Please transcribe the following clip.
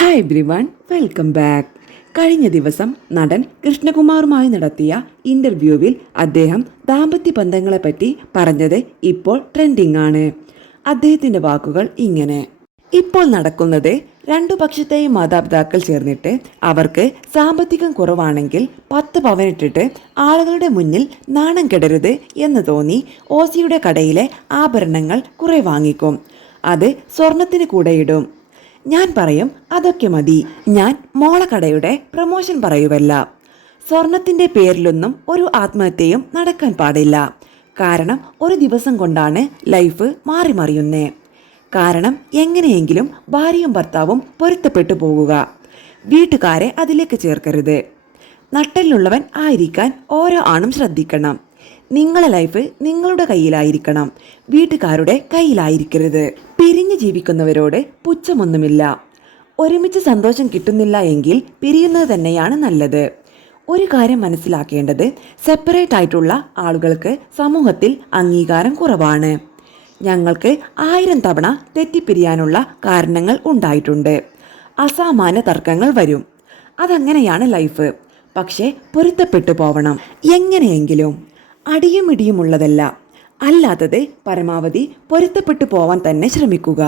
Hi everyone, welcome back. കഴിഞ്ഞ ദിവസം നടൻ കൃഷ്ണകുമാറുമായി നടത്തിയ ഇന്റർവ്യൂവിൽ അദ്ദേഹം ദാമ്പത്യ ബന്ധങ്ങളെപ്പറ്റി പറഞ്ഞത് ഇപ്പോൾ ട്രെൻഡിംഗ് ആണ്. അദ്ദേഹത്തിന്റെ വാക്കുകൾ ഇങ്ങനെ: ഇപ്പോൾ നടക്കുന്നത് രണ്ടു പക്ഷത്തെയും മാതാപിതാക്കൾ ചേർന്നിട്ട് അവർക്ക് സാമ്പത്തികം കുറവാണെങ്കിൽ 10 പവനിട്ടിട്ട് ആളുകളുടെ മുന്നിൽ നാണം കെടരുത് എന്ന് തോന്നി ഓസിയുടെ കടയിലെ ആഭരണങ്ങൾ കുറെ വാങ്ങിക്കും. അത് സ്വർണത്തിന് കൂടെ ഇടും. ഞാൻ പറയും, അതൊക്കെ മതി. ഞാൻ മോളക്കടയുടെ പ്രമോഷൻ പറയുവല്ല. സ്വർണത്തിന്റെ പേരിലൊന്നും ഒരു ആത്മഹത്യയും നടക്കാൻ പാടില്ല. കാരണം ഒരു ദിവസം കൊണ്ടാണ് ലൈഫ് മാറി മറിയുന്നേ. കാരണം എങ്ങനെയെങ്കിലും ഭാര്യയും ഭർത്താവും പൊരുത്തപ്പെട്ടു പോകുക. വീട്ടുകാരെ അതിലേക്ക് ചേർക്കരുത്. നട്ടലിലുള്ളവൻ ആയിരിക്കാൻ ഓരോ ആണും ശ്രദ്ധിക്കണം. നിങ്ങളെ ലൈഫ് നിങ്ങളുടെ കയ്യിലായിരിക്കണം, വീട്ടുകാരുടെ കയ്യിലായിരിക്കരുത്. പിരിഞ്ഞു ജീവിക്കുന്നവരോട് പുച്ഛമൊന്നുമില്ല. ഒരുമിച്ച് സന്തോഷം കിട്ടുന്നില്ല എങ്കിൽ പിരിയുന്നത് തന്നെയാണ് നല്ലത്. ഒരു കാര്യം മനസ്സിലാക്കേണ്ടത്, സെപ്പറേറ്റ് ആയിട്ടുള്ള ആളുകൾക്ക് സമൂഹത്തിൽ അംഗീകാരം കുറവാണ്. ഞങ്ങൾക്ക് 1000 തവണ തെറ്റിപ്പിരിയാനുള്ള കാരണങ്ങൾ ഉണ്ടായിട്ടുണ്ട്. അസാമാന്യ തർക്കങ്ങൾ വരും. അതങ്ങനെയാണ് ലൈഫ്. പക്ഷേ പൊരുത്തപ്പെട്ടു പോവണം. എങ്ങനെയെങ്കിലും അടിയും ഇടിയുമുള്ളതല്ല. അല്ലാത്തത് പരമാവധി പൊരുത്തപ്പെട്ടു പോവാൻ തന്നെ ശ്രമിക്കുക.